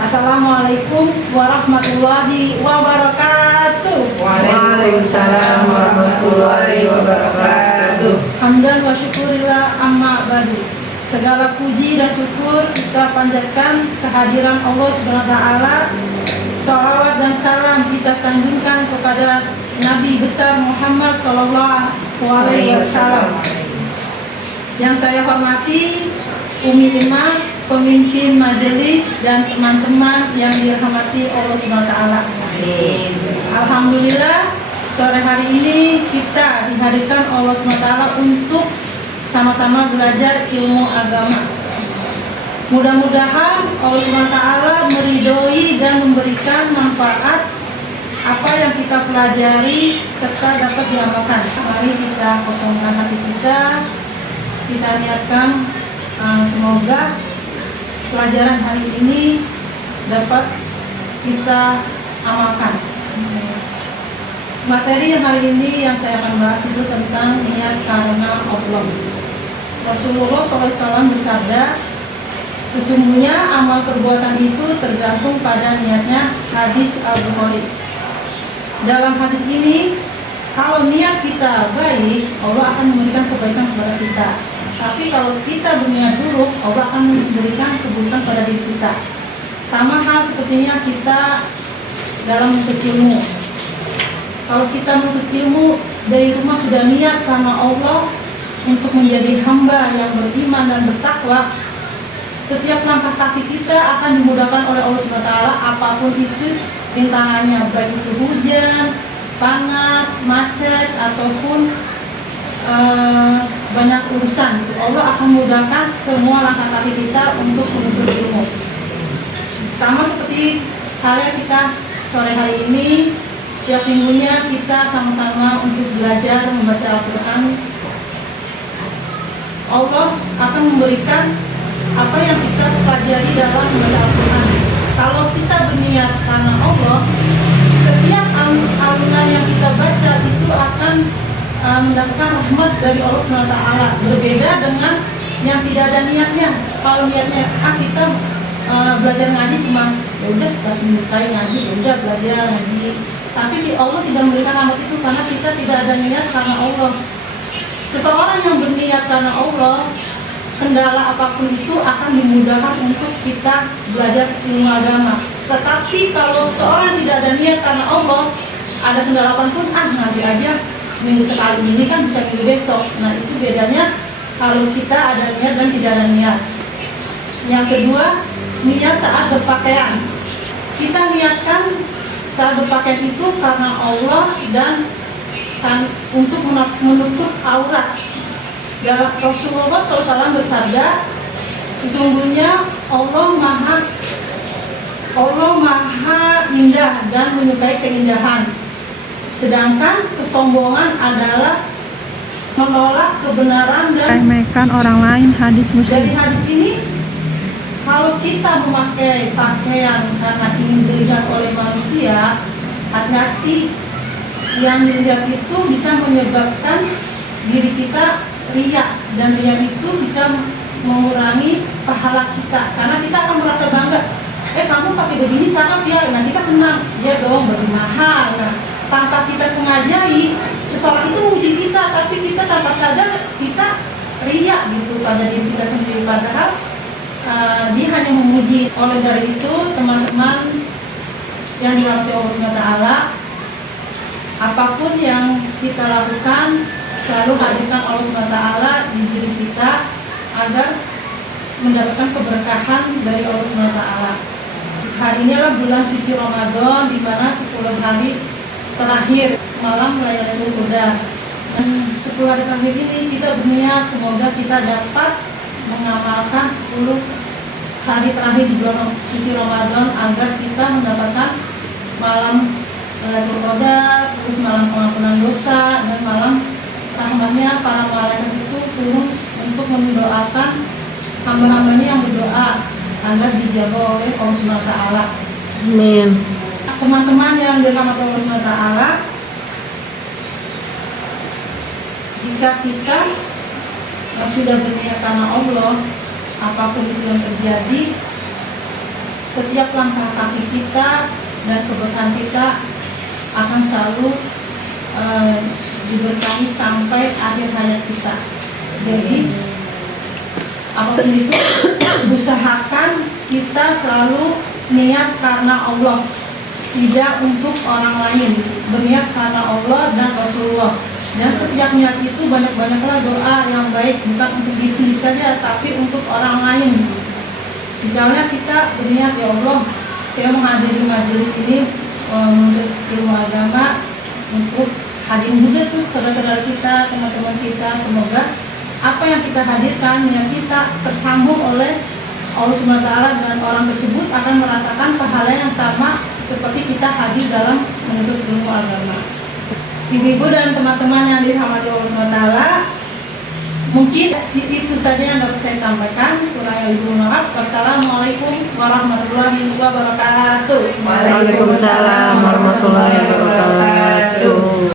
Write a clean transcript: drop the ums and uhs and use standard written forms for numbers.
Assalamualaikum warahmatullahi wabarakatuh. Waalaikumsalam warahmatullahi wabarakatuh. Hamdan wa syukurillah amma ba'du. Segala puji dan syukur kita panjatkan kehadiran Allah Subhanahu wa taala. Salawat dan salam kita sanjungkan kepada Nabi besar Muhammad sallallahu alaihi wasallam. Yang saya hormati Umi Imas, pemimpin majelis dan teman-teman yang dirahmati Allah Subhanahu wa taala. Alhamdulillah, sore hari ini kita dihadirkan Allah Subhanahu wa taala untuk sama-sama belajar ilmu agama. Mudah-mudahan Allah Subhanahu wa taala meridhoi dan memberikan manfaat apa yang kita pelajari serta dapat diamalkan. Mari kita kosongkan hati kita niatkan semoga pelajaran hari ini dapat kita amalkan. Materi hari ini yang saya akan bahas itu tentang niat karena Allah. Rasulullah SAW bersabda, sesungguhnya amal perbuatan itu tergantung pada niatnya. Hadis Al-Bukhari. Dalam hadis ini, kalau niat kita baik, Allah akan memberikan kebaikan kepada kita. Tapi kalau kita berniat buruk, Allah akan memberikan keburukan pada diri kita. Sama hal sepertinya kita dalam menuntut ilmu. Kalau kita menuntut ilmu dari rumah sudah niat karena Allah untuk menjadi hamba yang beriman dan bertakwa, setiap langkah kaki kita akan dimudahkan oleh Allah Subhanahu wa taala apapun itu rintangannya, baik itu hujan, panas, macet ataupun banyak urusan. Allah akan mudahkan semua langkah kaki kita untuk menuntut ilmu. Sama seperti halnya kita sore hari ini, setiap minggunya kita sama-sama untuk belajar membaca Al-Quran. Allah akan memberikan apa yang kita pelajari dalam membaca Al-Quran. Kalau kita berniat karena Allah, setiap alunan yang kita baca itu akan mendapatkan rahmat dari Allah SWT. Berbeda dengan yang tidak ada niatnya. Kalau niatnya kita belajar ngaji cuma ya udah sekali ngaji, ya udah belajar ngaji. Tapi Allah tidak memberikan rahmat itu karena kita tidak ada niat karena Allah. Seseorang yang berniat karena Allah, kendala apapun itu akan dimudahkan untuk kita belajar ilmu agama. Tetapi kalau seorang tidak ada niat karena Allah, ada kendala apapun, ngaji aja seminggu sekali, ini kan bisa minggu besok. Nah, itu bedanya kalau kita ada niat dan tidak ada niat. Yang kedua, niat saat berpakaian. Kita niatkan saat berpakaian itu karena Allah dan untuk menutup aurat. Dalam Rasulullah SAW bersabda, sesungguhnya Allah maha indah dan menyukai keindahan. Sedangkan kesombongan adalah menolak kebenaran dan meremehkan orang lain. Hadis Muslim. Dari hadis ini, kalau kita memakai pakaian karena ingin dilihat oleh manusia, hati-hati, yang dilihat itu bisa menyebabkan diri kita riya, dan riya itu bisa mengurangi pahala kita karena kita akan merasa bangga. Kamu pakai begini cakep ya, nah kita senang, dia dong baju mahal. Nah, tanpa kita sengajai, seseorang itu memuji kita, tapi kita tanpa sadar kita riya gitu pada diri kita sendiri, padahal dia hanya memuji. Oleh dari itu, teman-teman yang dirahmati Allah Subhanahu wa taala, apapun yang kita lakukan, selalu hadirkan Allah Subhanahu wa taala di diri kita agar mendapatkan keberkahan dari Allah Subhanahu wa taala. Hari ini adalah bulan suci Ramadan, di mana 10 hari terakhir malam Lailatul Qadar. 10 hari terakhir ini kita berniat semoga kita dapat mengamalkan 10 hari terakhir di bulan suci Ramadan agar kita mendapatkan malam Lailatul Qadar, terus malam pengampunan dosa, dan malam rahmatnya para malaikat itu turun untuk mendoakan hamba-hambanya yang berdoa agar dijabah oleh Allah Subhanahu wa taala. Amin. Teman-teman yang dirahmati Allah Subhanahu wa taala, jika kita sudah berniat karena Allah, apapun itu yang terjadi, setiap langkah kaki kita dan keberkahan kita akan selalu diberkahi sampai akhir hayat kita. Jadi apapun itu, usahakan kita selalu niat karena Allah, tidak untuk orang lain, berniat karena Allah dan Rasulullah. Dan setiap niat itu banyak-banyaklah doa yang baik, bukan untuk diri sendiri saja, tapi untuk orang lain. Misalnya kita berniat, ya Allah, saya menghadiri majelis ini untuk ilmu agama, untuk hadir juga tuh saudara-saudara kita, teman-teman kita. Semoga apa yang kita hadirkan, niat kita tersambung oleh Allah SWT, dan orang tersebut akan merasakan pahala yang sama seperti kita hadir dalam menuntut ilmu agama. Ibu-ibu dan teman-teman yang dirahmati Allah SWT, mungkin itu saja yang dapat saya sampaikan. Kurang lebih maaf. Wassalamualaikum warahmatullahi wabarakatuh. Waalaikumsalam warahmatullahi wabarakatuh.